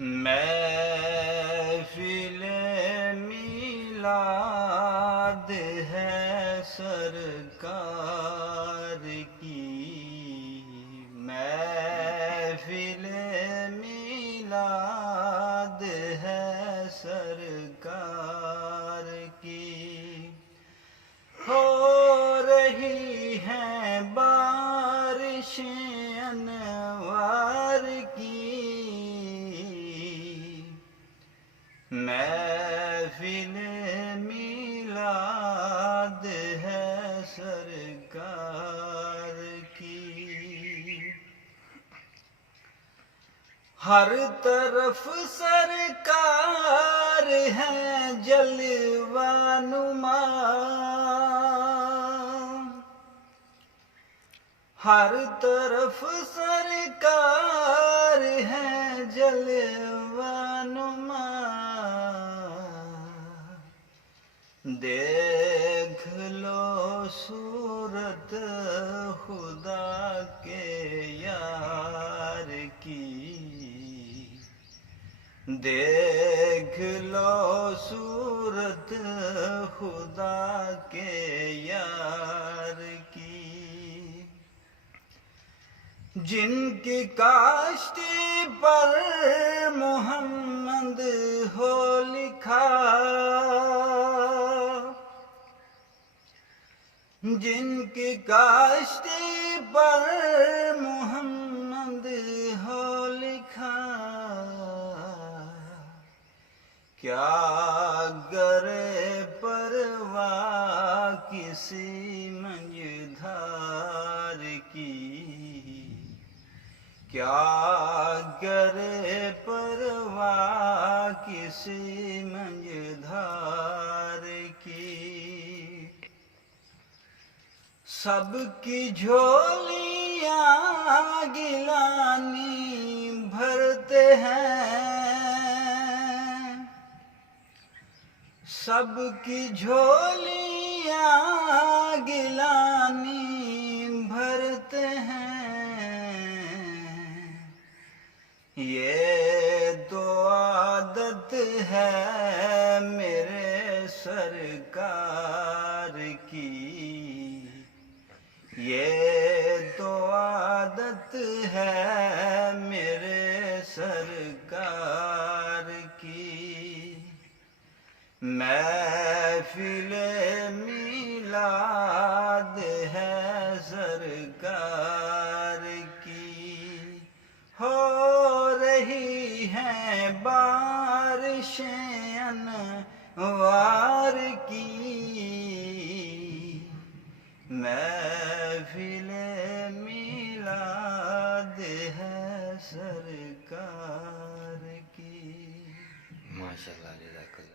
महफ़िल मीलाद है सरकार की। महफ़िल मीलाद है सरकार की। हो रही हैं बारिशें अनवार की। महफ़िल मीलाद है सरकार की। हर तरफ सरकार है जलवा नुमा। हर तरफ सरकार है जलवा नुमा। देख लो सूरत खुदा के यार की। देख लो सूरत खुदा के यार की। जिनकी काश्ती पर मोहम्मद हो लिखा। जिनकी काश्ती पर मोहम्मद हो लिखा। क्या करे परवाह किसी मंझधार की। क्या करे परवाह किसी मंझधार की। सबकी झोलियाँ गिलानी भरते हैं। सबकी झोलियाँ गिलानी भरते हैं। ये तो आदत है मेरे सरकार की। ये तो आदत है मेरे सरकार की। महफ़िल मीलाद है सरकार की। हो रही हैं बारिशें अनवार की। महफ़िल मीलाद है सरकार की। माशाल्लाह, जज़ाकल्लाह।